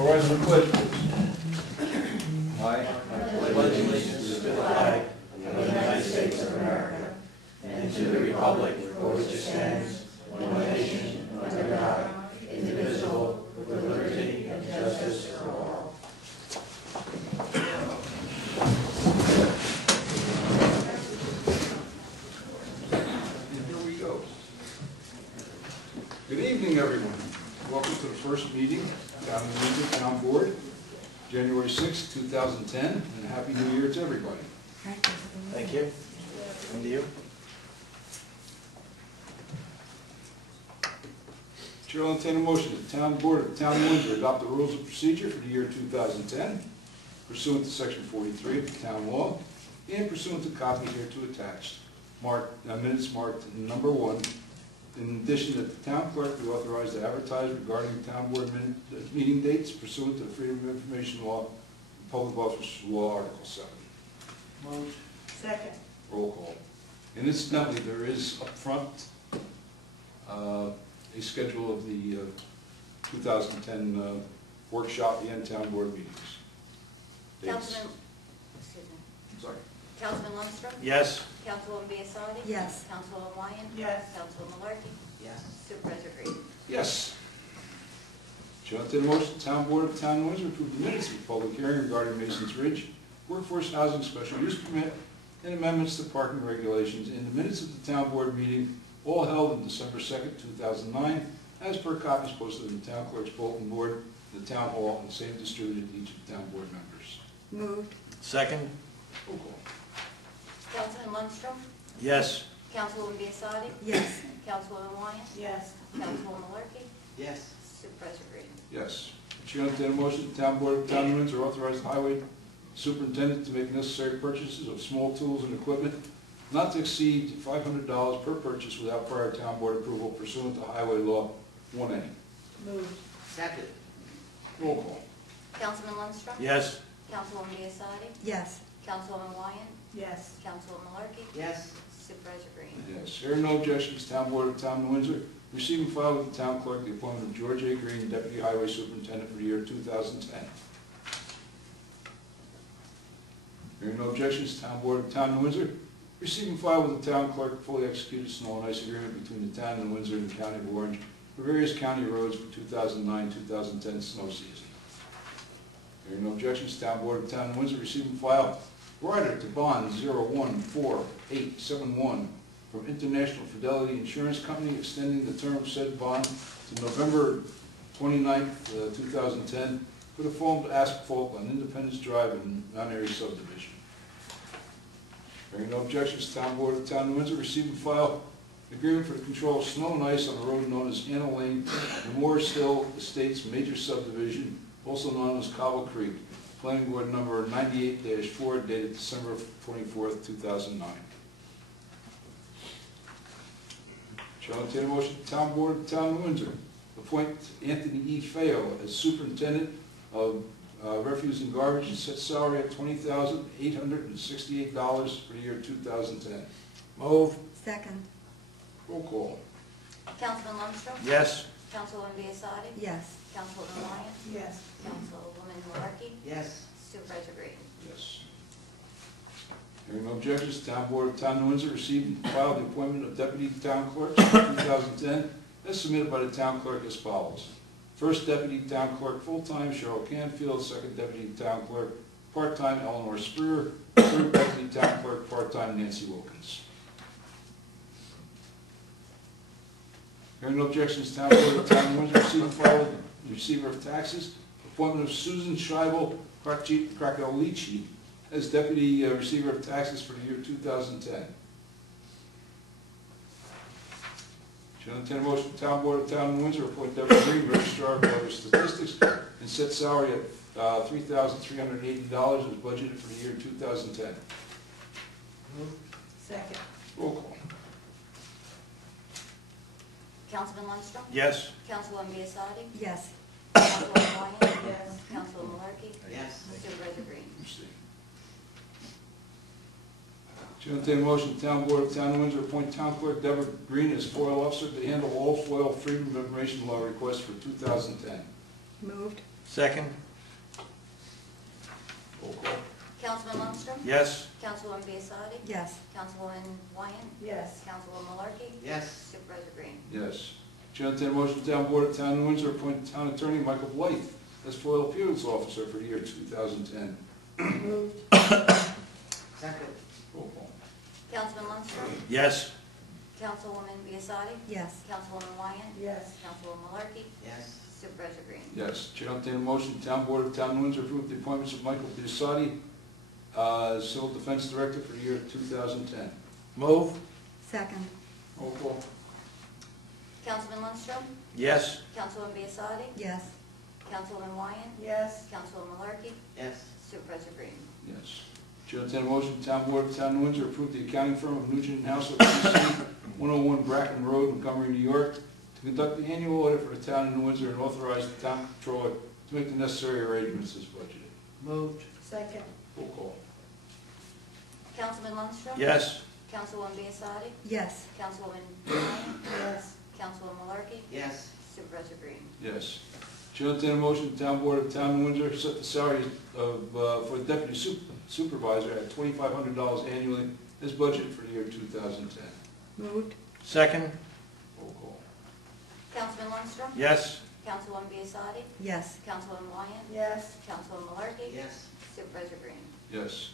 All rise for the pledge, please. I pledge allegiance to the flag of the United States of America and to the republic for which it stands, one nation, under God, indivisible, with liberty and justice for all. And here we go. Good evening, everyone. Welcome to the first meeting down in the Windsor Town Board, January 6, 2010, and Happy New Year to everybody. Thank you. And to you. Chair will entertain a motion that the Town Board of the Town of Windsor adopt the rules of procedure for the year 2010 pursuant to Section 43 of the Town Law and pursuant to copy hereto attached. Minutes marked number 1. In addition, that the Town Clerk be authorized to advertise regarding Town Board meeting dates pursuant to the Freedom of Information Law, Public Office Law, Article 7. Moved. Second. Roll call. And incidentally, there is up front a schedule of the 2010 workshop and Town Board meetings. Dates. Councilman, excuse me. I'm sorry. Councilman Lundstrom? Yes. Councilwoman Biassardi? Yes. Councilwoman Wyan? Yes. Councilwoman Malarkey? Yes. Supervisor Green? Yes. Chair will entertain a motion, the Town Board of the Town of Windsor approve the minutes of the public hearing regarding Mason's Ridge Workforce Housing Special Use Permit and amendments to parking regulations in the minutes of the Town Board meeting, all held on December 2nd, 2009, as per copies posted in the Town Clerk's bulletin board in the Town Hall and the same distributed to each of the Town Board members. Moved. Second. Roll call. Councilman Lundstrom? Yes. Councilwoman Biassardi? Yes. Councilwoman Wyan? Yes. Councilwoman Malarkey? Yes. Supervisor Green? Yes. Chair will entertain a motion, the Town Board of the Town of Windsor authorize the Highway Superintendent to make necessary purchases of small tools and equipment not to exceed $500 per purchase without prior Town Board approval pursuant to Highway Law 1A. Moved. Second. Roll call. Councilman Lundstrom? Yes. Councilwoman Biassardi? Yes. Councilwoman Wyan? Yes. Councilwoman Malarkey? Yes. Supervisor Green? Yes. Hearing no objections, Town Board of the Town of Windsor receive and file with the Town Clerk the appointment of George A. Green, Deputy Highway Superintendent for the year 2010. Hearing no objections, Town Board of the Town of Windsor receive and file with the Town Clerk fully executed snow and ice agreement between the Town of Windsor and the County of Orange for various county roads for 2009-2010 snow season. Hearing no objections, Town Board of the Town of Windsor receive and file rider to bond 014871 from International Fidelity Insurance Company, extending the term of said bond to November 29th, 2010 for the foamed asphalt on Independence Drive in Mount Airy subdivision. Hearing no objections, Town Board of the Town of Windsor receive and file an agreement for the control of snow and ice on the road known as Anna Lane, the Morris Hill Estates Major Subdivision, also known as Cobble Creek, Planning Board number 98-4, dated December 24th, 2009. Shall I entertain a motion, the Town Board of the Town of Windsor appoint Anthony E. Feo as Superintendent of Refuse and Garbage and set salary at $20,868 for the year 2010. Move. Second. Roll call. Councilman Lundstrom? Yes. Councilwoman Biassardi? Yes. Councilwoman Wyan? Yes. Councilwoman Malarkey? Yes. Supervisor Green? Yes. Hearing no objections, Town Board of Town of Windsor received and filed the appointment of Deputy Town Clerk for 2010 as submitted by the Town Clerk as follows. First Deputy Town Clerk full-time Cheryl Canfield, second Deputy Town Clerk part-time Eleanor Spear, third Deputy Town Clerk part-time Nancy Wilkins. Hearing no objections, Town Board of the Town of Windsor received and filed the Receiver of Taxes appointment of Susan Scheibel Krakalici as Deputy Receiver of Taxes for the year 2010. Shall I entertain a motion, Town Board of the Town of Windsor appoint Deborah Green, Registrar of Voter Statistics, and set salary at $3,380 as budgeted for the year 2010. Second. Roll call. Councilman Lundstrom? Yes. Councilwoman Biassardi? Yes. Councilwoman Wyan? Yes. Councilwoman Malarkey? Yes. Supervisor Green? Shall I entertain a motion, Town Board of Town of Windsor appoint Town Clerk Deborah Green as FOIL Officer to handle all FOIL Freedom of Information Law requests for 2010. Moved. Second. Roll call. Councilman Lundstrom? Yes. Councilwoman Biassadi? Yes. Councilwoman Wyatt? Yes. Councilwoman Malarkey? Yes. Supervisor Green? Yes. Chair will entertain a motion, the Town Board of Town of Windsor appoint Town Attorney Michael Blythe as FOIL Appeals Officer for the year 2010. Moved. Second. Roll call. Councilman Lundstrom? Yes. Councilwoman Biassadi? Yes. Councilwoman Wyatt? Yes. Councilwoman Malarkey? Yes. Supervisor Green? Yes. Chair will entertain a motion, the Town Board of Town of Windsor approve the appointments of Michael Biassadi as Civil Defense Director for the year 2010. Move. Second. Roll call. Councilman Lundstrom? Yes. Councilwoman Biassadi? Yes. Councilwoman Wyatt? Yes. Councilwoman Malarkey? Yes. Supervisor Green? Yes. Chair will entertain a motion, the Town Board of Town of Windsor approve the accounting firm of Nugent and House of PC, 101 Bracken Road, Montgomery, New York, to conduct the annual audit for the town of New Windsor and authorize the town controller to make the necessary arrangements as budgeted. Moved. Second. Roll call. Councilman Lundstrom? Yes. Councilwoman Biassadi? Yes. Councilwoman Wyatt? Yes. Councilwoman Malarkey? Yes. Supervisor Green? Yes. Chair will entertain a motion, the Town Board of Town of Windsor set the salary of, for the deputy supervisor at $2,500 annually as budgeted for the year 2010. Moved. Second. Roll call. Councilman Lundstrom? Yes. Councilwoman Biassadi? Yes. Councilwoman Wyatt? Yes. Councilwoman Malarkey? Yes. Supervisor Green? Yes.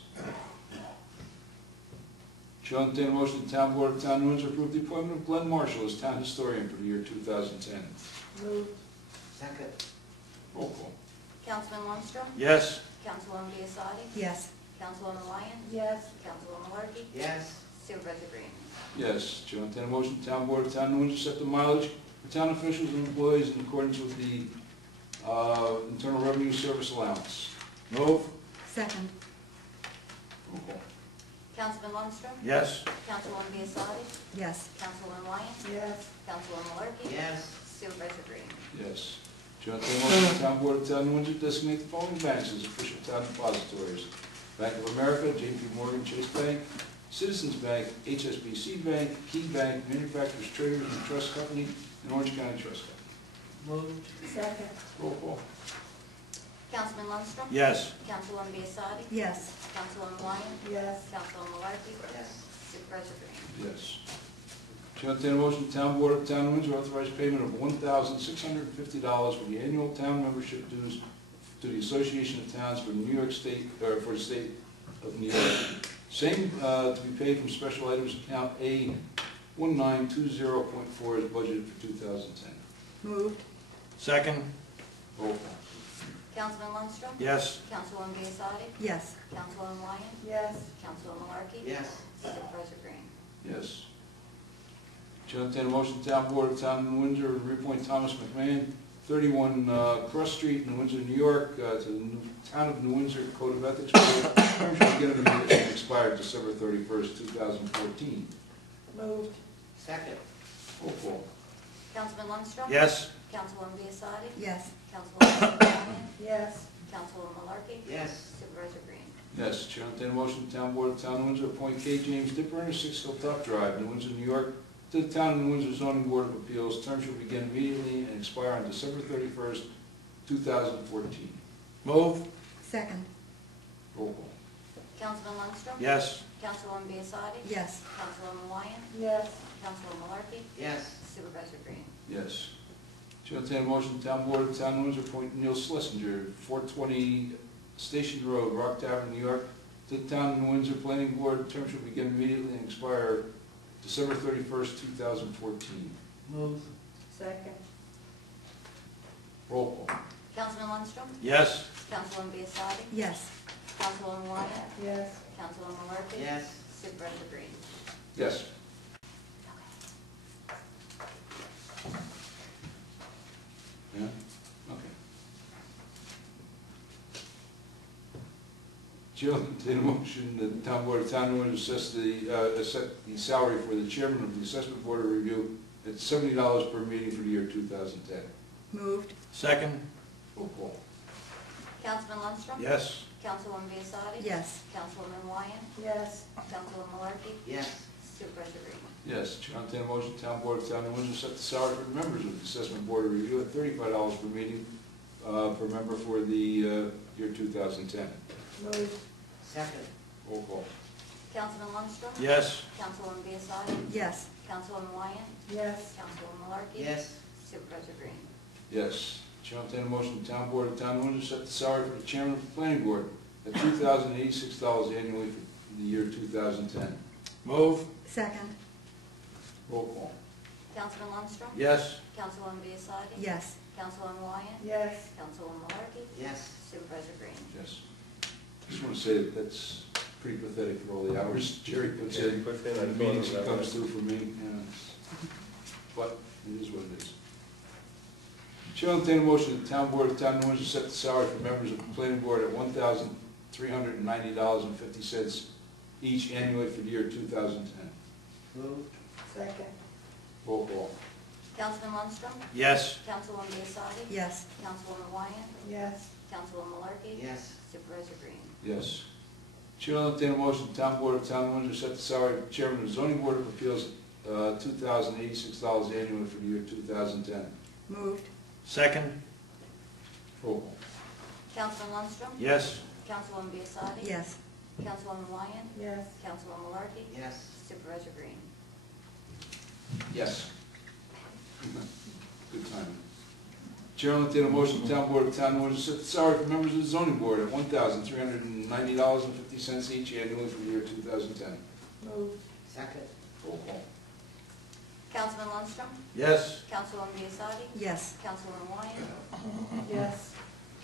Chair will entertain a motion, the Town Board of Town of Windsor approve the appointment of Glenn Marshall as town historian for the year 2010. Moved. Second. Roll call. Councilman Lundstrom? Yes. Councilwoman Biassadi? Yes. Councilwoman Wyatt? Yes. Councilwoman Malarkey? Yes. Supervisor Green? Yes. Chair will entertain a motion, the Town Board of Town of Windsor set the mileage for town officials and employees in accordance with the Internal Revenue Service Allowance. Move. Second. Roll call. Councilman Lundstrom? Yes. Councilwoman Biassadi? Yes. Councilwoman Wyatt? Yes. Councilwoman Malarkey? Yes. Supervisor Green? Yes. Chair will entertain a motion, the Town Board of Town of Windsor designate the following banks as official town depositories: Bank of America, J.P. Morgan Chase Bank, Citizens Bank, HSBC Bank, Key Bank, Manufacturers Traders and Trust Company, and Orange County Trust Company. Moved. Second. Roll call. Councilman Lundstrom? Yes. Councilwoman Biassadi? Yes. Councilwoman Wyatt? Yes. Councilwoman Malarkey? Yes. Supervisor Green? Yes. Chair will entertain a motion, the Town Board of Town of Windsor authorize payment of $1,650 for the annual town membership dues to the Association of Towns for New York State, or for the state of New York. Same to be paid from special items account A1920.4 as budgeted for 2010. Moved. Second. Roll call. Councilman Lundstrom? Yes. Councilwoman Biassadi? Yes. Councilwoman Wyatt? Yes. Councilwoman Malarkey? Yes. Supervisor Green? Yes. Chair will entertain a motion, Town Board of Town of Windsor to reappoint Thomas McMahon, 31 Cross Street in Windsor, New York, to the Town of New Windsor Code of Ethics Board. Term shall begin immediately and expire December 31st, 2014. Moved. Second. Roll call. Councilman Lundstrom? Yes. Councilwoman Biassadi? Yes. Councilwoman Wyatt? Yes. Councilwoman Malarkey? Yes. Supervisor Green? Yes. Chair will entertain a motion, Town Board of Town of Windsor appoint K. James Dipper, 6 Hilltop Drive, New Windsor, New York, to the Town of New Windsor Zoning Board of Appeals. Term shall begin immediately and expire on December 31st, 2014. Move. Second. Roll call. Councilman Lundstrom? Yes. Councilwoman Biassadi? Yes. Councilwoman Wyatt? Yes. Councilwoman Malarkey? Yes. Supervisor Green? Yes. Chair will entertain a motion, Town Board of Town of Windsor appoint Neil Schlesinger, 420 Station Road, Rock Tavern, New York, to the Town of New Windsor Planning Board. Term shall begin immediately and expire December 31st, 2014. Move. Second. Roll call. Councilman Lundstrom? Yes. Councilwoman Biassadi? Yes. Councilwoman Wyatt? Yes. Councilwoman Malarkey? Yes. Supervisor Green? Yes. Yeah? Okay. Chair will entertain a motion that the Town Board of Town of Windsor set the salary for the chairman of the Assessment Board of Review at $70 per meeting for the year 2010. Moved. Second. Roll call. Councilman Lundstrom? Yes. Councilwoman Biassadi? Yes. Councilwoman Wyatt? Yes. Councilwoman Malarkey? Yes. Supervisor Green? Yes. Chair will entertain a motion, Town Board of Town of Windsor set the salary for the members of the Assessment Board of Review at $35 per meeting per member for the year 2010. Moved. Second. Roll call. Councilman Lundstrom? Yes. Councilwoman Biassiatti? Yes. Councilwoman Wyan? Yes. Councilwoman Malarkey? Yes. Supervisor Green? Yes. Chair will entertain a motion, the town board of Town of Windsor set the salary for the chairman of the planning board at $2,086 annually for the year 2010. Move. Second. Roll call. Councilman Lundstrom? Yes. Councilwoman Biassiatti? Yes. Councilwoman Wyan? Yes. Councilwoman Malarkey? Yes. Supervisor Green? Yes. Just want to say that that's pretty pathetic for all the hours Jerry puts in, the meetings he comes to for me, but it is what it is. Chair will entertain a motion, the town board of Town of Windsor set the salary for members of the planning board at $1,390.50 each annually for the year 2010. Move. Second. Roll call. Councilman Lundstrom? Yes. Councilwoman Biassiatti? Yes. Councilwoman Wyan? Yes. Councilwoman Malarkey? Yes. Supervisor Green? Yes. Chair will entertain a motion, the town board of Town of Windsor set the salary of chairman of the zoning board of appeals $2,086 annually for the year 2010. Moved. Second. Roll call. Councilman Lundstrom? Yes. Councilwoman Biassiatti? Yes. Councilwoman Wyan? Yes. Councilwoman Malarkey? Yes. Supervisor Green? Yes. Good timing. Chair will entertain a motion, the town board of Town of Windsor set the salary for members of the zoning board at $1,390.50 each annually for the year 2010. Moved. Second. Roll call. Councilman Lundstrom? Yes. Councilwoman Biassiatti? Yes. Councilwoman Wyan? Yes.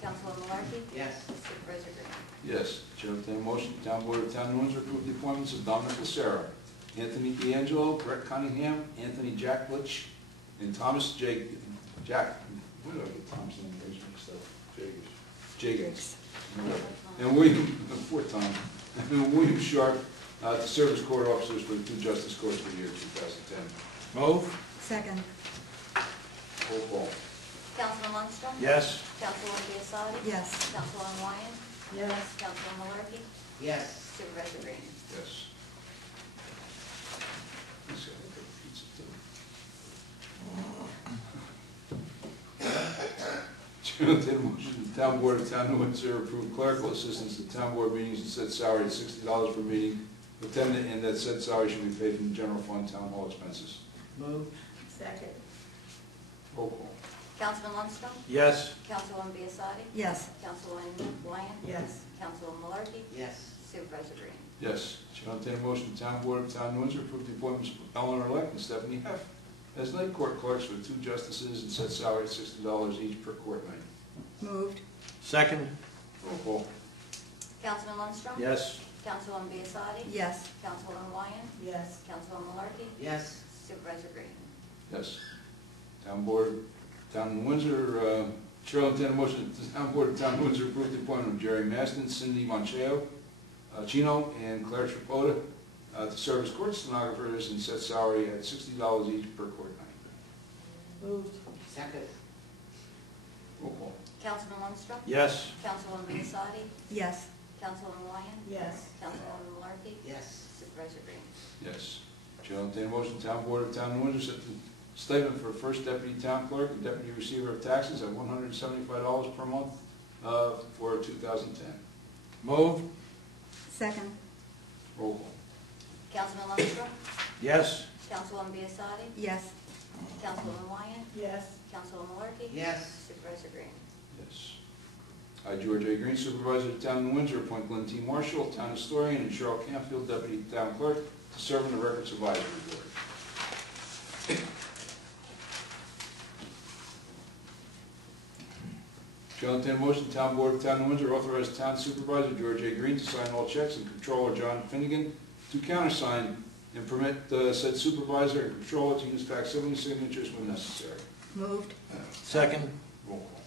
Councilwoman Malarkey? Yes. Supervisor Green? Yes. Chair will entertain a motion, the town board of Town of Windsor approve the appointments of Dominic Lucero, Anthony D'Angelo, Brett Cunningham, Anthony Jack Litch, and Thomas Jack, what did I get Thompson and stuff? Jagans. And William, fourth time, and William Sharp, to serve as court officers for the two justice courts for the year 2010. Move. Second. Roll call. Councilman Lundstrom? Yes. Councilwoman Biassiatti? Yes. Councilwoman Wyan? Yes. Councilwoman Malarkey? Yes. Supervisor Green? Yes. Let's see, I think I have pizza too. Chair will entertain a motion, the town board of Town of Windsor approve clerical assistance at town board meetings and set salary at $60 per meeting attendant, and that said salary should be paid from the general fund town hall expenses. Move. Second. Roll call. Councilman Lundstrom? Yes. Councilwoman Biassiatti? Yes. Councilwoman Wyan? Yes. Councilwoman Malarkey? Yes. Supervisor Green? Yes. Chair will entertain a motion, the town board of Town of Windsor approve the appointments of Eleanor Leck and Stephanie Heff as night court clerks for the two justices and set salary at $60 each per court night. Moved. Second. Roll call. Councilman Lundstrom? Yes. Councilwoman Biassiatti? Yes. Councilwoman Wyan? Yes. Councilwoman Malarkey? Yes. Supervisor Green? Yes. Town board, Town of Windsor, Chair will entertain a motion, the town board of Town of Windsor approve the appointment of Jerry Maston, Cindy Moncheo, Chino, and Claire Tripota to serve as court stenographers and set salary at $60 each per court night. Moved. Second. Roll call. Councilman Lundstrom? Yes. Councilwoman Biassiatti? Yes. Councilwoman Wyan? Yes. Councilwoman Malarkey? Yes. Supervisor Green? Yes. Chair will entertain a motion, town board of Town of Windsor set the stipend for first deputy town clerk and deputy receiver of taxes at $175 per month for 2010. Move. Second. Roll call. Councilman Lundstrom? Yes. Councilwoman Biassiatti? Yes. Councilwoman Wyan? Yes. Councilwoman Malarkey? Yes. Supervisor Green? Yes. I, George A. Green, Supervisor of Town of Windsor, appoint Glenn T. Marshall, Town Historian, and Cheryl Campfield, Deputy Town Clerk, to serve on the Records Advisory Board. Chair will entertain a motion, Town Board of Town of Windsor authorize Town Supervisor George A. Green to sign all checks and Controller John Finnegan to countersign and permit said Supervisor and Controller to use facsimile signatures when necessary. Moved. Second. Roll call.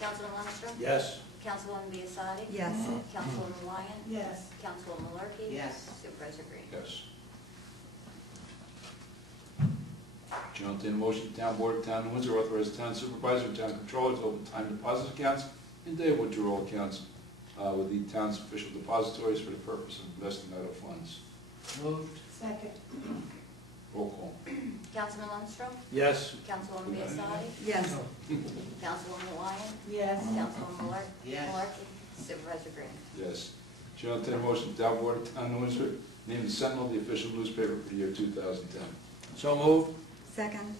Councilman Lundstrom? Yes. Councilwoman Biassiatti? Yes. Councilwoman Wyan? Yes. Councilwoman Malarkey? Yes. Supervisor Green? Yes. Chair will entertain a motion, Town Board of Town of Windsor authorize the Town Supervisor and Town Controller to open time deposit accounts and day withdrawal accounts with the town's official depositories for the purpose of investing idle funds. Moved. Second. Roll call. Councilman Lundstrom, Yes. Councilwoman Biassadi, Yes. Councilwoman Wyatt, Yes. Councilwoman Yes. Malarkey, Supervisor Green. Yes. Chair will entertain a motion, the Town Board of Town of Windsor name the Sentinel the official newspaper for the year 2010. So moved. Second.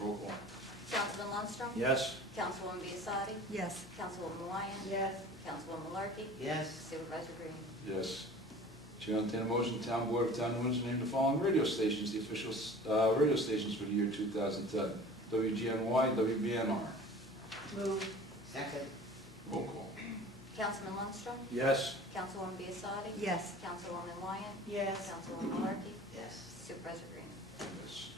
Roll call. Councilman Lundstrom, Yes. Councilwoman Biassadi, Yes. Councilwoman Wyatt, Yes. Councilwoman Malarkey, Yes. Supervisor Green. Yes. Chair will entertain a motion, the Town Board of Town of Windsor name the following radio stations, the official radio stations for the year 2010. WGNY, WBNR. Move. Second. Roll call. Councilman Lundstrom, Yes. Councilwoman Biassadi, Yes. Councilwoman Wyatt, Yes. Councilwoman Malarkey, Yes. Supervisor Green. Yes.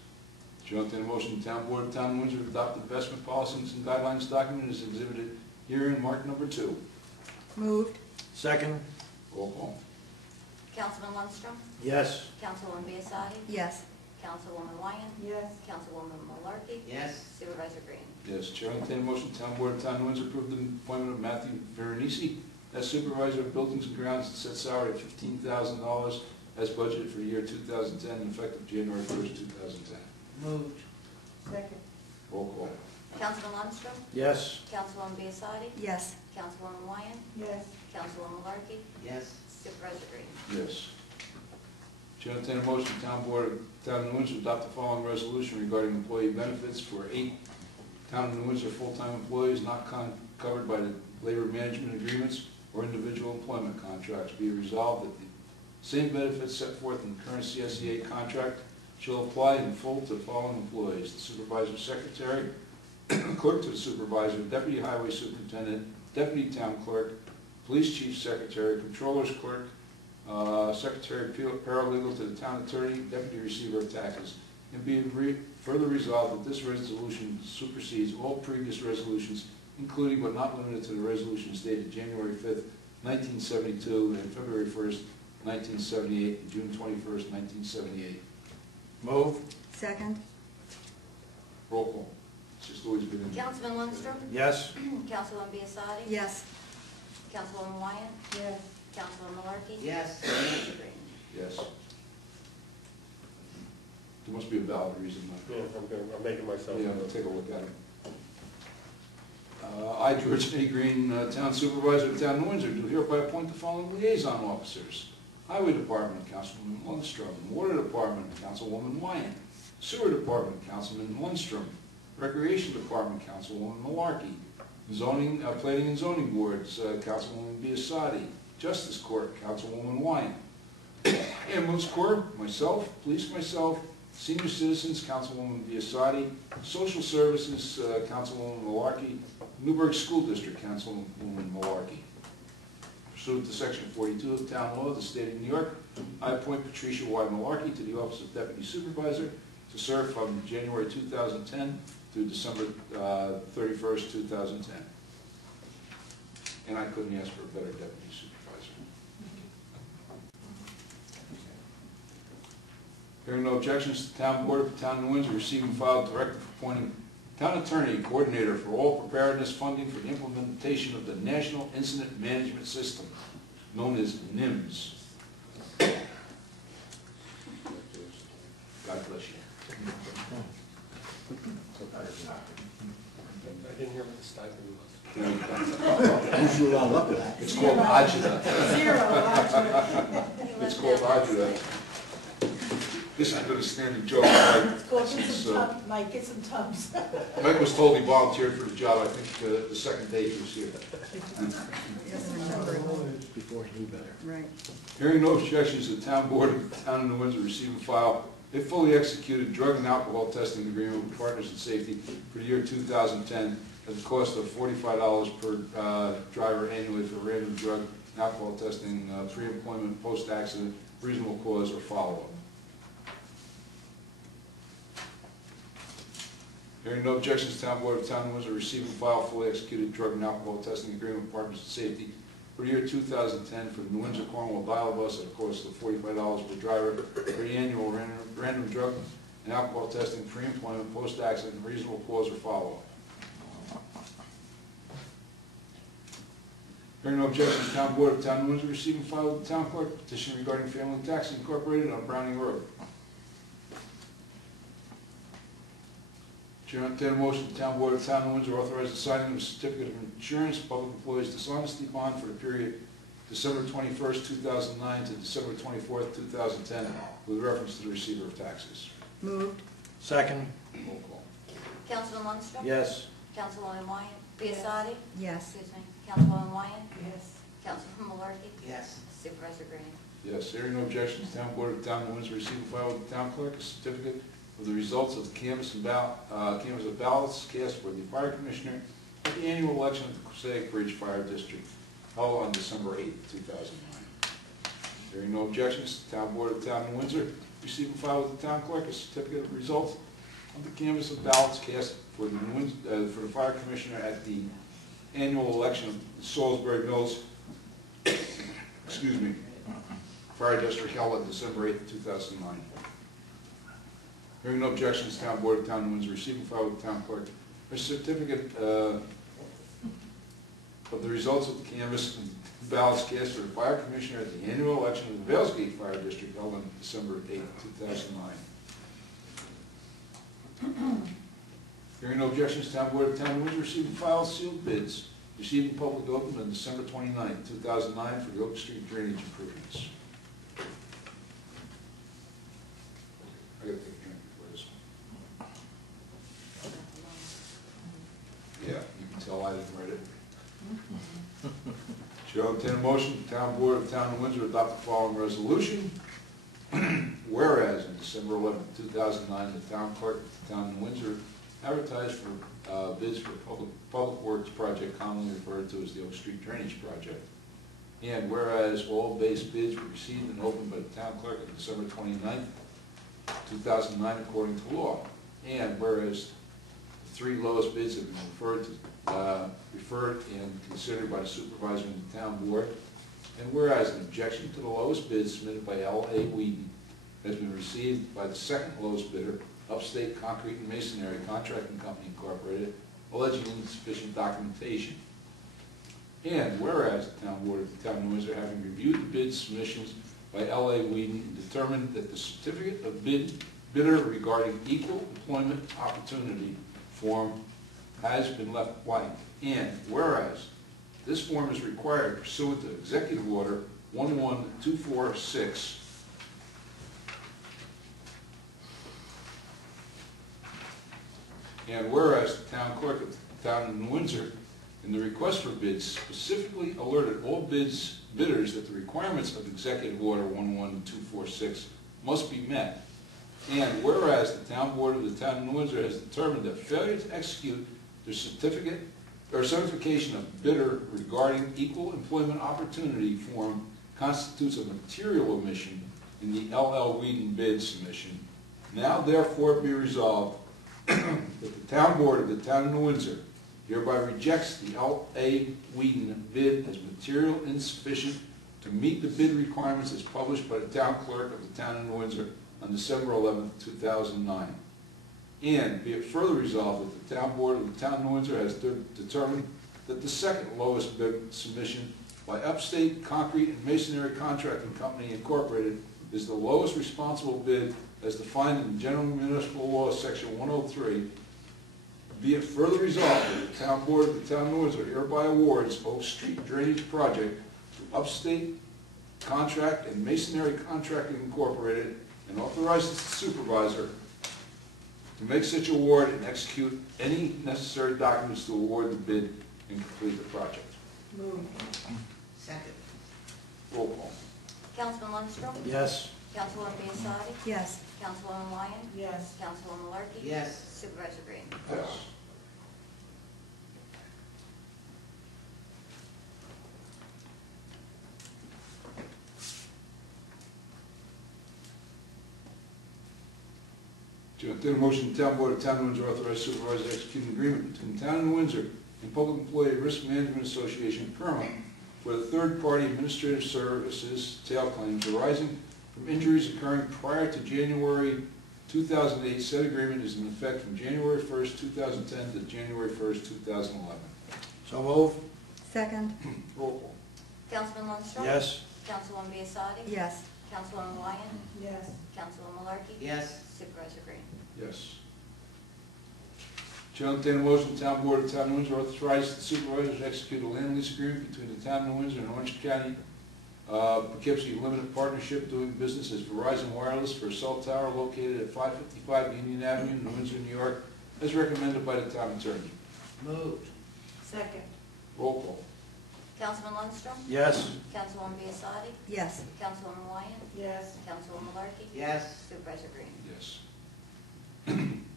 Chair will entertain a motion, the Town Board of Town of Windsor adopt investment policies and guidelines document as exhibited herein marked number 2. Moved. Second. Roll call. Councilman Lundstrom, Yes. Councilwoman Biassadi, Yes. Councilwoman Wyatt, Yes. Councilwoman Malarkey, Yes. Supervisor Green. Yes, Chair will entertain a motion, Town Board of Town of Windsor approve the appointment of Matthew Veronese as Supervisor of Buildings and Grounds at set salary of $15,000 as budgeted for the year 2010, effective January 1st, 2010. Moved. Second. Roll call. Councilman Lundstrom, Yes. Councilwoman Biassadi, Yes. Councilwoman Wyatt, Yes. Councilwoman Malarkey, Yes. Supervisor Green. Yes. Chair will entertain a motion, Town Board of Town of New Windsor adopt the following resolution regarding employee benefits for 8 Town of New Windsor full-time employees not covered by the labor management agreements or individual employment contracts. Be it resolved that the same benefits set forth in the current CSEA contract shall apply in full to the following employees: the supervisor secretary, clerk to the supervisor, deputy highway superintendent, deputy town clerk, police chief secretary, controller's clerk, secretary paralegal to the town attorney, deputy receiver of taxes. And be further resolved that this resolution supersedes all previous resolutions, including but not limited to the resolutions dated January 5th, 1972, and February 1st, 1978, and June 21st, 1978. Move. Second. Roll call. It's just always been in. Councilman Lundstrom, Yes. Councilwoman Biassadi, Yes. Councilwoman Wyatt, Yes. Councilwoman Malarkey, Yes. Supervisor Green. Yes. There must be a valid reason. Yeah, I'm making myself. Yeah, I'll take a look at it. I, George A. Green, Town Supervisor of Town of Windsor, do hereby appoint the following liaison officers. Highway Department, Councilwoman Lundstrom. Water Department, Councilwoman Wyatt. Sewer Department, Councilman Lundstrom. Recreation Department, Councilwoman Malarkey. Zoning, Planning and Zoning Boards, Councilwoman Biassadi. Justice Court, Councilwoman Wyatt. Ambulance Corps, myself, Police myself. Senior Citizens, Councilwoman Biassadi. Social Services, Councilwoman Malarkey. Newburgh School District, Councilwoman Malarkey. Pursuant to Section 42 of Town Law of the State of New York, I appoint Patricia Y. Malarkey to the Office of Deputy Supervisor to serve from January 2010 through December 31st, 2010. And I couldn't ask for a better Deputy Supervisor. Hearing no objections, the Town Board of the Town of Windsor receive and file directive appointing Town Attorney and Coordinator for all preparedness funding for the implementation of the National Incident Management System, known as NIMS. God bless you. I didn't hear what the stipend was. Usually I'm up to that. It's called agita. Zero. It's called agita. This has been a standing joke. Mike, Go get since, some tubs, Mike, get some tubs. Mike was told he volunteered for the job, I think, the second day he was here. Before he knew better. Right. Hearing no objections, the Town Board of the Town of New Windsor receive and file a fully executed drug and alcohol testing agreement with Partners in Safety for the year 2010 at the cost of $45 per driver annually for random drug and alcohol testing, pre-employment, post-accident, reasonable cause, or follow-up. Hearing no objections, Town Board of Town of Windsor receive and file fully executed drug and alcohol testing agreement with Partners in Safety for the year 2010 for the New Windsor Cornwall Dial Bus at a cost of $45 per driver for the annual random drug and alcohol testing, pre-employment, post-accident, reasonable cause, or follow-up. Hearing no objections, Town Board of Town of Windsor receive and file with the Town Clerk petition regarding Family Taxi Incorporated on Browning Road. Chair, I entertain a motion, the town board of the town of Windsor authorize the signing of a certificate of insurance, public employees dishonesty bond for the period December 21st, 2009 to December 24th, 2010, with reference to the receiver of taxes. Moved. Second. Roll call. Councilman Lundstrom? Yes. Councilwoman Wyatt? Biassadi? Yes. Excuse me. Councilwoman Wyatt? Yes. Councilman Malarkey? Yes. Supervisor Green? Yes, hearing no objections, the town board of the town of Windsor receive and file with the town clerk a certificate of the results of the canvass of ballots cast for the fire commissioner at the annual election of the Passaic Bridge Fire District held on December 8th, 2009. Hearing no objections, the town board of the town of Windsor receive and file with the town clerk a certificate of results of the canvass of ballots cast for the fire commissioner at the annual election of Salisbury Mills, excuse me, Fire District held on December 8th, 2009. Hearing no objections, the town board of the town of Windsor receive and file with the town clerk a certificate of the results of the canvass and ballots cast for the fire commissioner at the annual election of the Valesgate Fire District held on December 8th, 2009. Hearing no objections, the town board of the town of Windsor receive and file sealed bids received in public open on December 29th, 2009 for the Oak Street drainage improvements. I gotta take a drink before this one. Yeah, you can tell I didn't write it. Chair will entertain a motion, the town board of the town of Windsor adopt the following resolution. Whereas on December 11th, 2009, the town clerk of the town of Windsor advertised for bids for public works project commonly referred to as the Oak Street Drainage Project. And whereas all base bids were received and opened by the town clerk on December 29th, 2009 according to law. And whereas the three lowest bids have been referred and considered by the supervisor and the town board. And whereas an objection to the lowest bid submitted by L.A. Whedon has been received by the second lowest bidder, Upstate Concrete and Masonry Contracting Company Incorporated, alleging insufficient documentation. And whereas the town board of the town of Windsor, having reviewed the bid submissions by L.A. Whedon, determined that the certificate of bidder regarding equal employment opportunity form has been left blank. And whereas this form is required pursuant to Executive Order 11246, and whereas the town clerk of the town of Windsor, in the request for bids, specifically alerted all bidders that the requirements of Executive Order 11246 must be met. And whereas the town board of the town of Windsor has determined that failure to execute the certificate or certification of bidder regarding equal employment opportunity form constitutes a material omission in the L.L. Whedon bid submission. Now therefore be resolved that the town board of the town of Windsor hereby rejects the L.A. Whedon bid as material insufficient to meet the bid requirements as published by the town clerk of the town of Windsor on December 11, 2009. And be it further resolved that the town board of the town of Windsor has determined that the second lowest bid submission by Upstate Concrete and Masonry Contracting Company Incorporated is the lowest responsible bid as defined in General Municipal Law, Section 103. Be it further resolved that the town board of the town of Windsor hereby awards Oak Street Drainage Project to Upstate Contract and Masonry Contracting Incorporated and authorizes the supervisor to make such award and execute any necessary documents to award the bid and complete the project. Moved. Second. Roll call. Councilman Lundstrom? Yes. Councilwoman Biassadi? Yes. Councilwoman Wyatt? Yes. Councilwoman Malarkey? Yes. Supervisor Green? Yes. To entertain a motion, the town board of town of Windsor authorize supervisor to execute an agreement between the town of Windsor and Public Employee Risk Management Association, PERMA, for the third-party administrative services tail claims arising from injuries occurring prior to January 2008. Said agreement is in effect from January 1st, 2010 to January 1st, 2011. So move. Second. Roll call. Councilman Lundstrom? Yes. Councilwoman Biassadi? Yes. Councilwoman Wyatt? Yes. Councilwoman Malarkey? Yes. Supervisor Green? Yes. Chair will entertain a motion, the town board of the town of Windsor authorize the supervisor to execute a land lease agreement between the town of Windsor and Orange County Poughkeepsie Limited Partnership doing business as Verizon Wireless for a cell tower located at 555 Union Avenue, New Windsor, New York, as recommended by the town attorney. Moved. Second. Roll call. Councilman Lundstrom? Yes. Councilwoman Biassadi? Yes. Councilwoman Wyatt? Yes. Councilwoman Malarkey? Yes. Supervisor Green? Yes.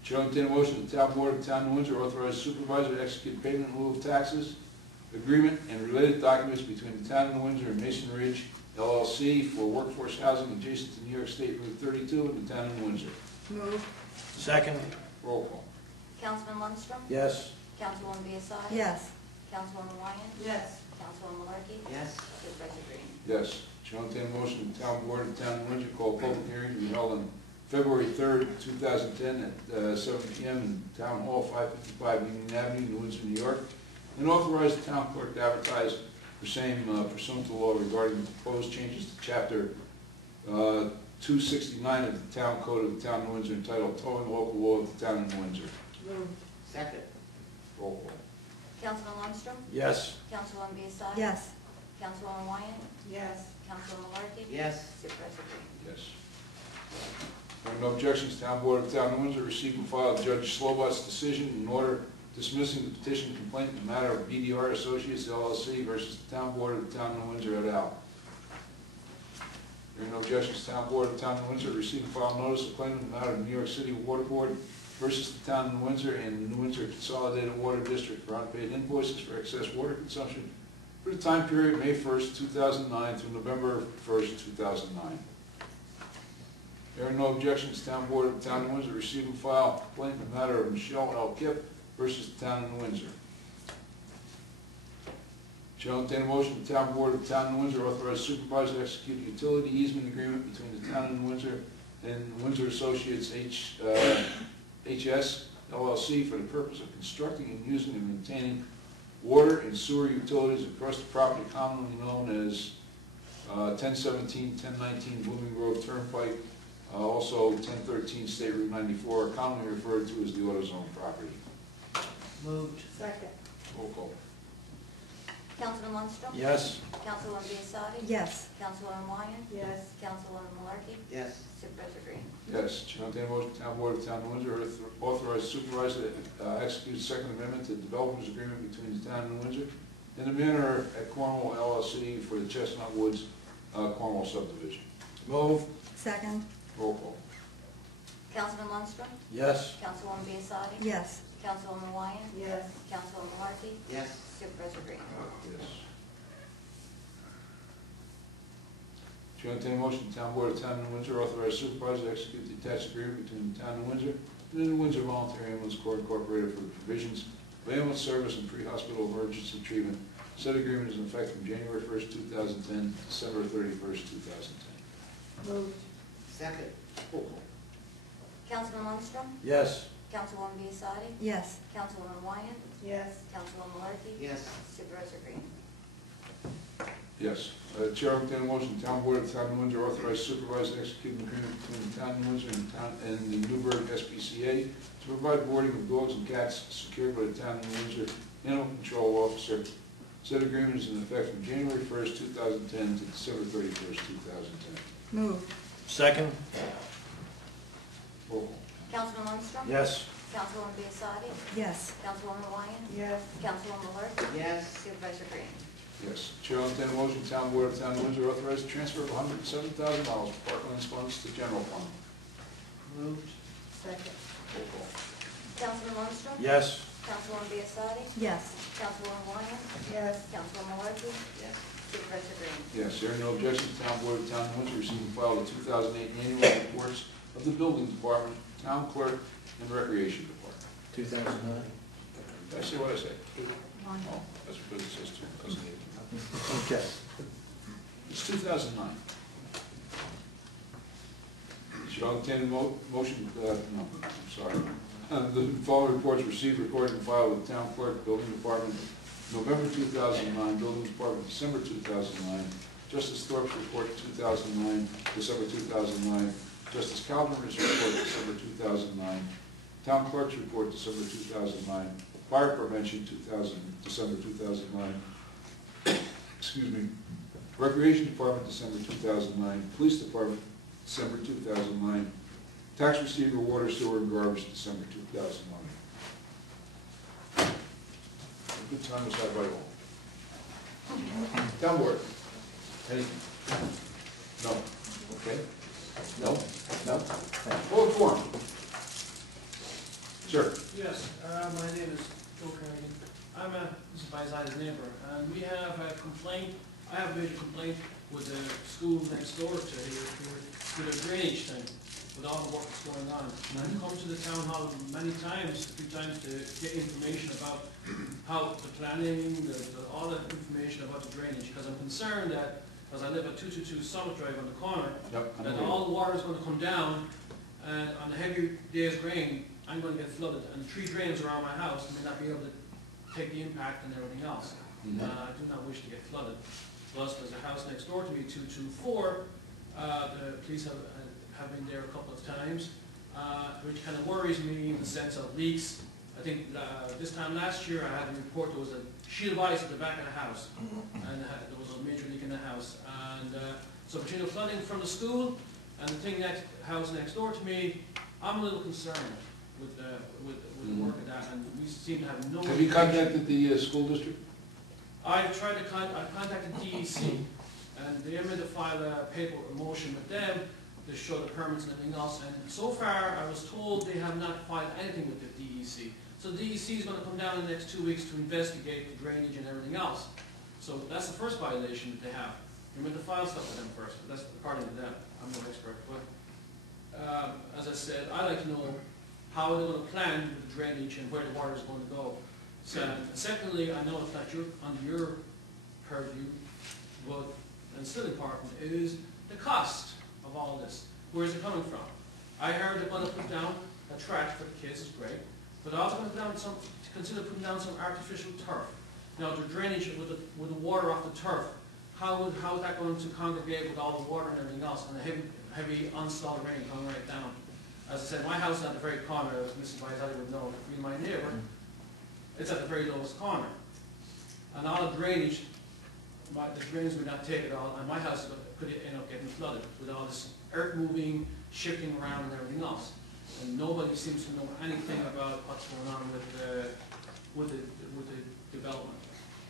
Chair will entertain a motion, the town board of the town of Windsor authorize supervisor to execute payment in lieu of taxes agreement and related documents between the town of Windsor and Mason Ridge LLC for workforce housing adjacent to New York State Route 32 in the town of Windsor. Move. Second. Roll call. Councilman Lundstrom? Yes. Councilwoman Biassadi? Yes. Councilwoman Wyatt? Yes. Councilwoman Malarkey? Yes. Supervisor Green? Yes. Chair will entertain a motion, the town board of the town of Windsor call a public hearing to be held on February 3rd, 2010 at 7 p.m. in Town Hall, 555 Union Avenue, New Windsor, New York, and authorize the town clerk to advertise for same pursuant to law regarding the proposed changes to Chapter 269 of the Town Code of the Town of Windsor entitled Towing Local Law of the Town of Windsor. Move. Second. Roll call. Councilman Lundstrom? Yes. Councilwoman Biassadi? Yes. Councilwoman Wyatt? Yes. Councilwoman Malarkey? Yes. Supervisor Green? Yes. There are no objections. Town Board of the Town of Windsor received and filed Judge Slobot's decision in order dismissing the petition complaint in the matter of BDR Associates LLC versus the Town Board of the Town of Windsor et al. There are no objections. Town Board of the Town of Windsor received and filed notice of claim in the matter of New York City Water Board versus the Town of Windsor and the New Windsor Consolidated Water District for unpaid invoices for excess water consumption for the time period May 1st, 2009 through November 1st, 2009. There are no objections. Town Board of the Town of Windsor receive and file complaint in the matter of Michelle L. Kipp versus the Town of Windsor. Shall entertain a motion, the Town Board of the Town of Windsor authorize supervisor to execute a utility easement agreement between the Town of Windsor and Windsor Associates HS LLC for the purpose of constructing and using and maintaining water and sewer utilities across the property commonly known as 1017, 1019 Blooming Grove Turnpike, also 1013 State Route 94, commonly referred to as the AutoZone property. Moved. Second. Roll call. Councilman Lundstrom? Yes. Councilwoman Biassadi? Yes. Councilwoman Wyatt? Yes. Councilwoman Malarkey? Yes. Supervisor Green? Yes. Shall entertain a motion, Town Board of the Town of Windsor authorize supervisor to execute Second Amendment to the Developers Agreement between the Town of Windsor and the Manor at Cornwall LLC for the Chestnut Woods Cornwall subdivision. Move. Second. Roll call. Councilman Lundstrom? Yes. Councilwoman Biassadi? Yes. Councilwoman Wyatt? Yes. Councilwoman Malarkey? Yes. Supervisor Green? Yes. Shall entertain a motion, the Town Board of the Town of Windsor authorize supervisor to execute the attached agreement between the Town of Windsor and the Windsor Volunteer Ambulance Corps Incorporated for the provisions of ambulance service and pre-hospital emergency treatment. Said agreement is in effect from January 1st, 2010 to December 31st, 2010. Move. Second. Roll call. Councilman Lundstrom? Yes. Councilwoman Biassadi? Yes. Councilwoman Wyatt? Yes. Councilwoman Malarkey? Yes. Supervisor Green? Yes. Chair will entertain a motion, the Town Board of the Town of Windsor authorize supervisor to execute an agreement between the Town of Windsor and the Newburgh SPCA to provide boarding of dogs and cats secured by the Town of Windsor Animal Control Officer. Said agreement is in effect from January 1st, 2010 to December 31st, 2010. Move. Second. Roll call. Councilman Lundstrom? Yes. Councilwoman Biassadi? Yes. Councilwoman Wyatt? Yes. Councilwoman Malarkey? Yes. Supervisor Green? Yes. Chair will entertain a motion, the Town Board of the Town of Windsor authorize the transfer of $107,000 from Parklands funds to general fund. Moved. Second. Roll call. Councilman Lundstrom? Yes. Councilwoman Biassadi? Yes. Councilwoman Wyatt? Yes. Councilwoman Malarkey? Yes. Supervisor Green? Yes, there are no objections. The Town Board of the Town of Windsor received and filed the 2008 annual reports of the Building Department, Town Clerk, and Recreation Department. 2009. Did I say what I said? Oh, that's because it says 2008. Okay. It's 2009. Shall I entertain a motion, no, I'm sorry. The following reports received, recorded, and filed with the Town Clerk, Building Department, November 2009, Building Department, December 2009, Justice Thorpe's report, 2009, December 2009, Justice Calvin's report, December 2009, Town clerk's report, December 2009. Fire prevention, December 2009. Excuse me. Recreation Department, December 2009. Police Department, December 2009. Tax receiver, water, sewer, and garbage, December 2009. A good time was had by all. Town board. Any? No. Okay. No? No? Full form. Sure. Yes, my name is Joe Carrigan. I'm a supervisor's neighbor, and we have a complaint. I have a major complaint with the school next door to here with a drainage thing, with all the work that's going on. And I've come to the town hall many times, a few times, to get information about how the planning, all the information about the drainage, because I'm concerned that, because I live at 222 Summit Drive on the corner, Yep. that all the water is going to come down, and on the heavy days of rain, I'm going to get flooded, and the 3 drains around my house may not be able to take the impact and everything else. Mhm. I do not wish to get flooded. Plus, there's a house next door to me, 224. The police have been there a couple of times, which kind of worries me in the sense of leaks. I think this time last year I had a report there was a sheet of ice at the back of the house, and there was a major leak in the house. And so between the flooding from the school and the thing house next door to me, I'm a little concerned with the work of that, and we seem to have no. Have you contacted the school district? I've contacted DEC, and they made to file a paper motion with them to show the permits and everything else, and so far I was told they have not filed anything with the DEC. So the DEC is going to come down in the next 2 weeks to investigate the drainage and everything else. So that's the first violation that they have. You're meant to file stuff with them first, but that's according to them. I'm no expert, but as I said, I'd like to know how they're going to plan with the drainage and where the water is going to go. So, secondly, I know it's not under your purview, but, and still important, is the cost of all this. Where is it coming from? I heard they're going to put down a track for the kids, is great, but they're also going to consider putting down some artificial turf. Now, the drainage with the water off the turf, how is that going to congregate with all the water and everything else, and the heavy onslaught of rain coming right down? As I said, my house is at the very corner, as Mrs. Visalli would know, being my neighbor. It's at the very lowest corner. And all the drainage, the drains would not take it all, and my house could end up getting flooded with all this earth moving, shifting around and everything else. And nobody seems to know anything about what's going on with the development.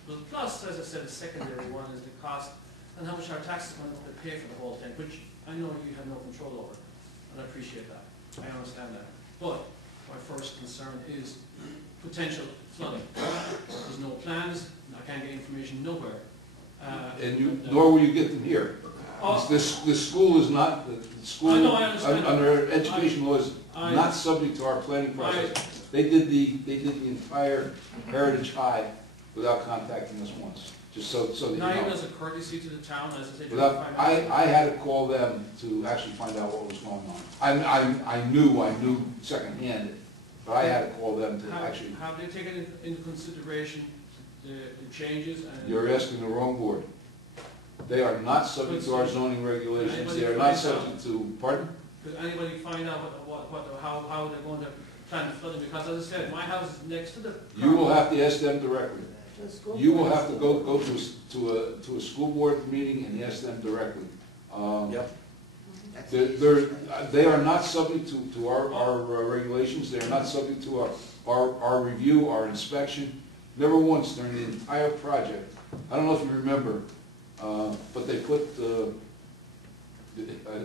But plus, as I said, the secondary one is the cost and how much our taxes are going to pay for the whole thing, which I know you have no control over, and I appreciate that. I understand that. But my first concern is potential flooding. There's no plans, I can't get information nowhere. Nor will you get them here. This school is not, the school, I know, I understand. under education law, is not subject to our planning process. They did the entire Heritage High without contacting us once, just so that you know. Not even as a courtesy to the town, as I say. I had to call them to actually find out what was going on. I knew secondhand, but I had to call them to actually. Have they taken into consideration the changes? And You're asking the wrong board. They are not subject to our zoning regulations. They are not subject to, pardon? Could anybody find out how they're going to plan the flooding? Because as I said, my house is next to the. You will have to ask them directly. You will have to go to a school board meeting and ask them directly. Yep. They are not subject to our regulations. They are not subject to our review, our inspection. Never once during the entire project. I don't know if you remember, but they put,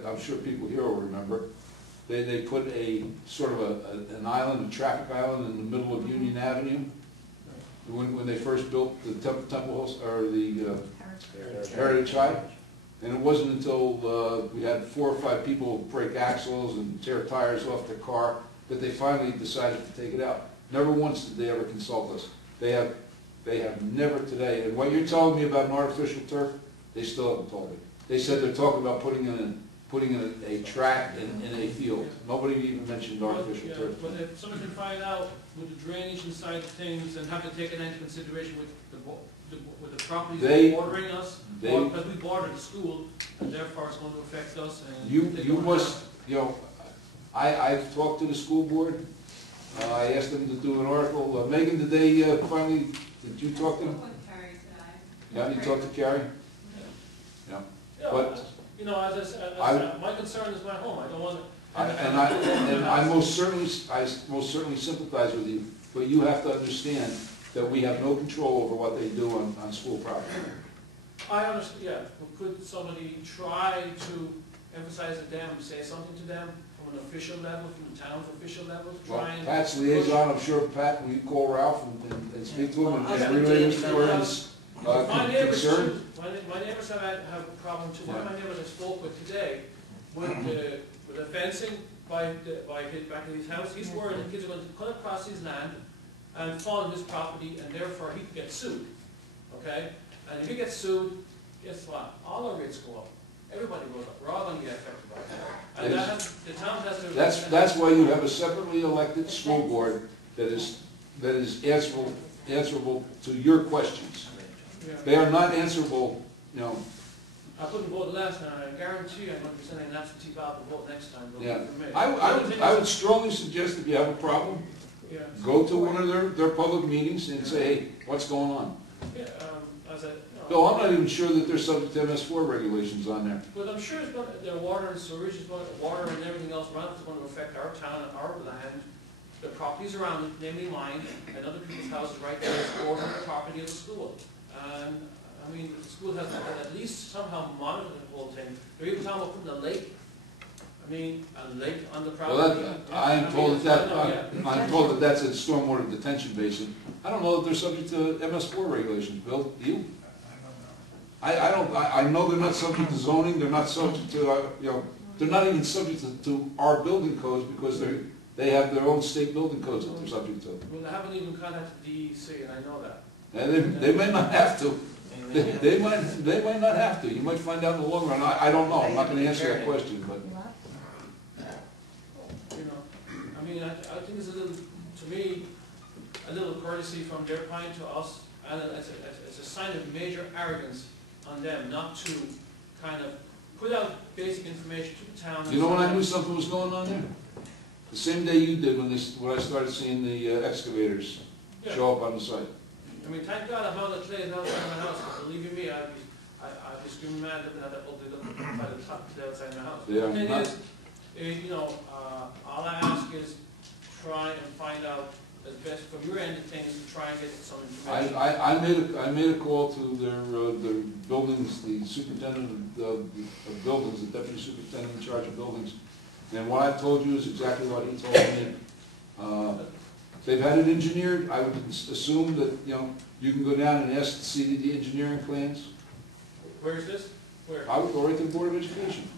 I'm sure people here will remember, they put a sort of an island, a traffic island in the middle of Union Avenue. When they first built the Temple or the Heritage High. And it wasn't until we had 4 or 5 people break axles and tear tires off their car that they finally decided to take it out. Never once did they ever consult us. They have never today. And what you're telling me about an artificial turf, they still haven't told me. They said they're talking about putting in a track in a field. Nobody even mentioned artificial turf. But if someone can find out with the drainage inside of things and have to take it into consideration with the properties bordering us, because we border the school, and therefore it's going to affect us. And you must, I've talked to the school board, I asked them to do an article. Megan, did they finally, did you talk to them? Yeah, you talked to Carrie? Yeah. Yeah, But- you know, as I I- said, my concern is my home, I don't want to. And I most certainly sympathize with you, but you have to understand that we have no control over what they do on school property. I understand, yeah, but could somebody try to emphasize to them, say something to them from an official level, from the town's official level, to Well, try and. Pat's liaison, I'm sure Pat, will you call Ralph and speak to him and relay his My neighbors concern? too, my neighbors have a problem too. One of my neighbors I spoke with today, with the fencing by his back of his house, he's worried that kids are going to cut across his land and fall on his property, and therefore he could get sued, okay? And if he gets sued, guess what? All our rates go up. Everybody goes up. We're all going to get affected by that. And the town has to. That's why you have a separately elected school board that is answerable to your questions. Yeah. They are not answerable, you know, I couldn't vote last time, I guarantee I'm going to be sending an absentee ballot to vote next time. They'll yeah. vote for me. I would strongly suggest if you have a problem, Yeah. go to one of their public meetings and say, hey, what's going on? Yeah, as a. Bill, I'm not even sure that they're subject to MS4 regulations on there. But I'm sure it's going to, their water and sewage is going to, water and everything else around it's going to affect our town and our land. The properties around it, namely mine, and other people's houses right there, is over the property of the school. And, I mean, the school has to at least somehow monitor the whole thing. They're even talking about putting a lake, I mean, a lake on the property. Well, I'm told that that's a stormwater detention basin. I don't know if they're subject to MS4 regulations, Bill, do you? I know they're not subject to zoning, they're not subject to, they're not even subject to our building codes because they have their own state building codes that they're subject to. Well, they haven't even contacted DEC, and I know that. And they may not have to. They might not have to. You might find out in the long run. I don't know. I'm not gonna answer that question, but. You know, I mean, I think it's a little, to me, a little courtesy from their point to us, and it's a sign of major arrogance on them not to kind of put out basic information to the town. You know when I knew something was going on there? The same day you did when I started seeing the excavators Yeah. show up on the site. I mean, thank God I'm on the clay outside my house, but believe you me, I'd be screaming mad looking at that ugly looking by the top of the outside my house. They are The thing not- is, you know, all I ask is try and find out as best from your end of things, try and get some information. I made a call to their buildings, the superintendent of buildings, the deputy superintendent in charge of buildings. And what I told you is exactly what he told me. They've had it engineered. I would assume that, you can go down and ask to see the engineering plans. Where is this? Where? I would go right to the Board of Education.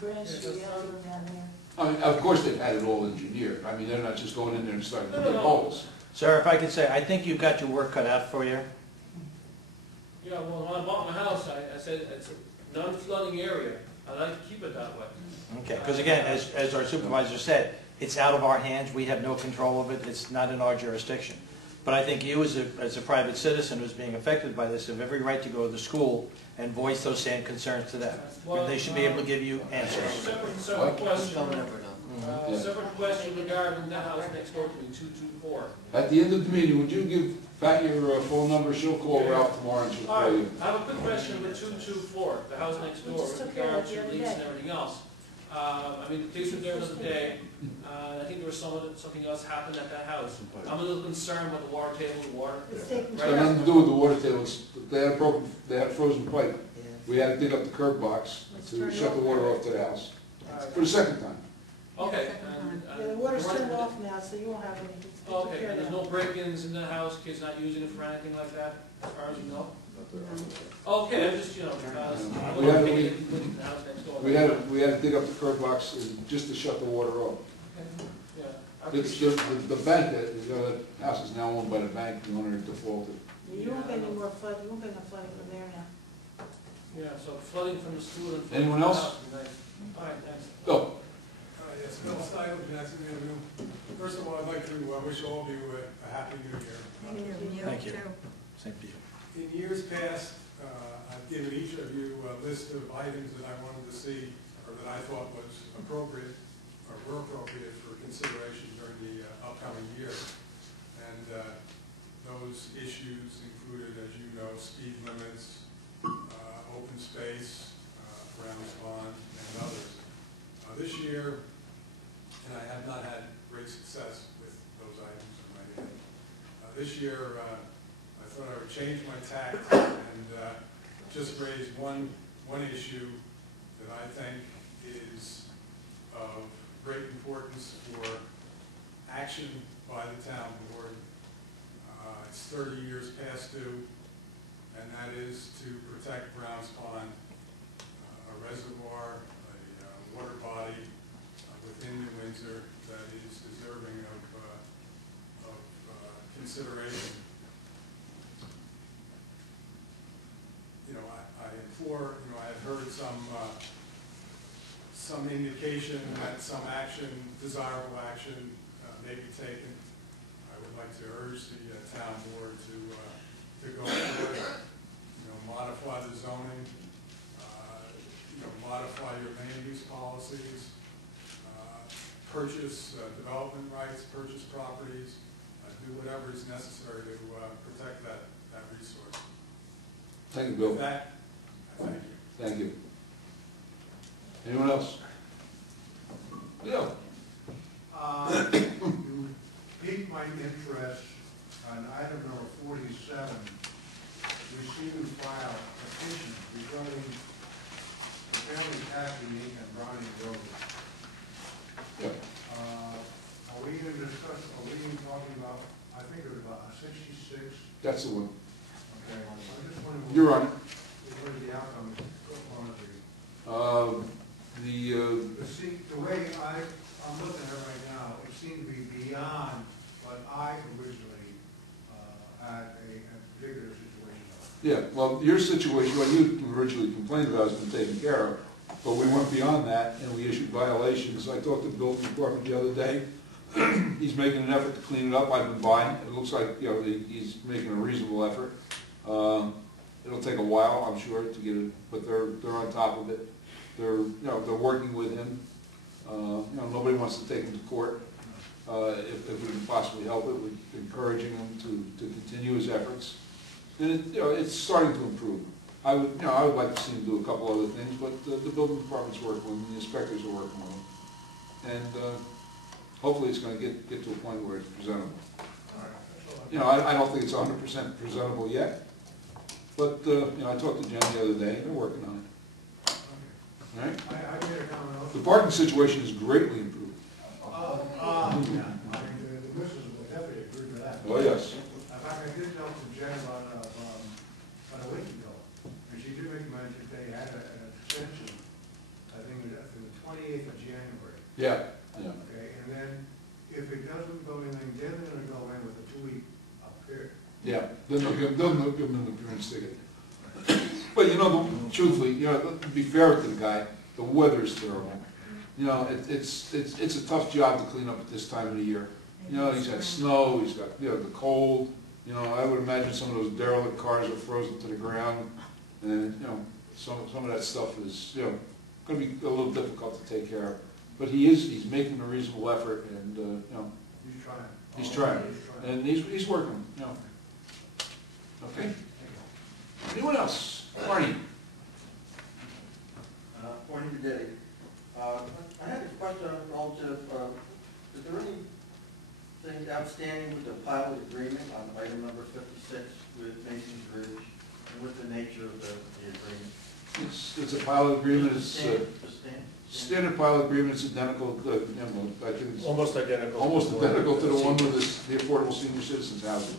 Grand Street, down there. I mean, of course, they've had it all engineered. I mean, they're not just going in there and starting to dig holes. Sir, if I could say, I think you've got your work cut out for you. Yeah, well, when I bought my house, I said it's a non-flooding area. I like to keep it that way. Okay, because again, as our supervisor said, it's out of our hands, we have no control of it, it's not in our jurisdiction. But I think you, as a private citizen who's being affected by this, have every right to go to the school and voice those same concerns to them. Well, They should be able to give you answers. Separate question. Yeah. Separate question regarding the house next door to me, 224. At the end of the meeting, would you give Pat your phone number? She'll call Ralph tomorrow and she'll All call right, you. I have a quick question with 224, the house next door, We just with took care of regard it the to other leaks day. and everything else. I mean, the police were there the other day, I think there was something else happened at that house. I'm a little concerned with the water table, the water. It's taken It's got nothing to do with the water tables. They had a frozen pipe. We had to dig up the curb box to shut the water off to the house. For the second time. Okay. Yeah, the water's turned off now, so you won't have any. They took Okay, care of and there's that. no break-ins in the house, kids not using it for anything like that, as far as you know? Okay, I'm just, I We want had- to we- take it with the house next door. We had to dig up the curb box just to shut the water off. Okay, yeah. I It's appreciate the bank, the house is now owned by the bank, the owner defaulted. You won't get any more flood, you won't get enough flooding from there now. Yeah, so flooding from the school and. Anyone from the else? house would be nice. All right, thanks. Go. Yes, Bill Stein, Jackson Avenue. First of all, I'd like to wish all of you a happy new year. Thank you. Same to you. In years past, I've given each of you a list of items that I wanted to see, or that I thought was appropriate, were appropriate for consideration during the upcoming year. And those issues included, as you know, speed limits, open space, grounds pond, and others. This year, and I have not had great success with those items in my head. This year, I thought I would change my tack and just raise one issue that I think is of great importance for action by the town board. It's 30 years past due, and that is to protect Browns Pond, a reservoir, a water body within New Windsor that is deserving of consideration. You know, I implore, you know, I have heard some indication that some action, desirable action, may be taken. I would like to urge the town board to go forward, you know, modify the zoning, you know, modify your land use policies, purchase development rights, purchase properties, do whatever is necessary to protect that resource. Thank you, Bill. With that, I thank you. Thank you. Anyone else? Yeah. You piqued my interest on item number 47, receive and file petition regarding the family packing and Browning Road. Yeah. Are we going to discuss, are we talking about, I think it was about 66? That's the one. Okay, I just wondering. You're on it. What is the outcome going to be? See, the way I'm looking at it right now, it seemed to be beyond what I originally had a particular situation of. Yeah, well, your situation, what you originally complained about has been taken care of, but we went beyond that and we issued violations. I talked to the building department the other day. He's making an effort to clean it up. I've been by. It looks like, you know, he's making a reasonable effort. It'll take a while, I'm sure, to get it, but they're on top of it. They're working with him. You know, nobody wants to take him to court. If we can possibly help it, we're encouraging him to continue his efforts. And it's starting to improve. I would like to see him do a couple other things, but the building department's working with him, the inspectors are working with him, and hopefully it's going to get to a point where it's presentable. You know, I don't think it's 100% presentable yet, but you know, I talked to Jen the other day, and they're working on it. All right? I made a comment also. The parking situation is greatly improved. Yeah, the missus will definitely agree with that. Oh, yes. In fact, I did talk to Jen about a week ago, and she did make mention they had an extension, I think it was after the 28th of January. Yeah. Yeah. Okay, and then if it doesn't go anything, then they're gonna go in with a 2-week period. Yeah. Then they'll give him an appearance ticket. But you know, truthfully, you know, to be fair to the guy, the weather is terrible. You know, it's a tough job to clean up at this time of the year. You know, he's got snow, he's got, you know, the cold. You know, I would imagine some of those derelict cars are frozen to the ground, and you know, some of that stuff is, you know, going to be a little difficult to take care of. But he's making a reasonable effort, and you know, He's trying. he's trying, and he's working. You know. Okay. Anyone else? Marty. Morning, today. I had a question relative, is there anything outstanding with the pilot agreement on item number 56 with Mason's Ridge, and with the nature of the agreement? It's a pilot agreement. It's Standard standard pilot agreement. It's identical. You know, I think it's Almost identical. almost identical to the one with the Affordable Senior Citizens Housing.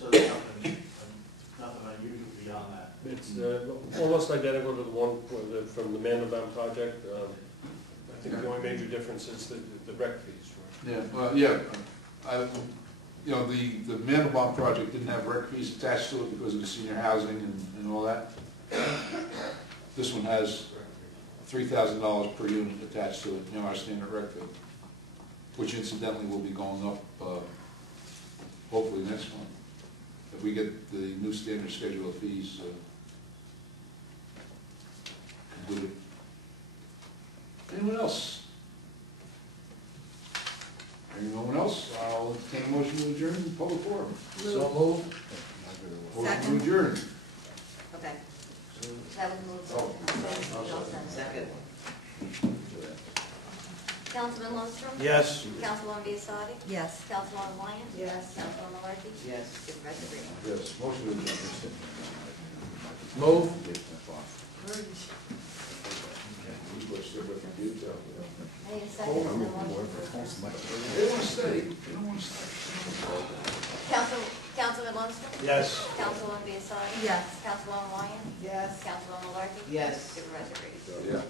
So there's nothing unusual beyond that? It's almost identical to the one from the Mandelbaum project. I think the only major difference is the rec fees. Right? Yeah, well, yeah. You know, the Mandelbaum project didn't have rec fees attached to it because of the senior housing and all that. This one has $3,000 per unit attached to it, you know, our standard rec fee, which incidentally will be going up hopefully next month, if we get the new standard schedule of fees completed. Anyone else? Hearing no one else, I'll entertain a motion to adjourn the public forum. So moved. Motion to adjourn. Okay. That was moved. Oh. Second. Councilman Lundstrom? Yes. Councilwoman Biassiatti? Yes. Councilwoman Wyatt? Yes. Councilwoman Malarkey? Yes. Supervisor Green? Yes, motion to adjourn. Move. I need a second and then motion to adjourn. They don't want to stay, they don't want to stay. Councilman Lundstrom? Yes. Councilwoman Biassiatti? Yes. Councilwoman Wyatt? Yes. Councilwoman Malarkey? Yes. Supervisor Green? Yeah.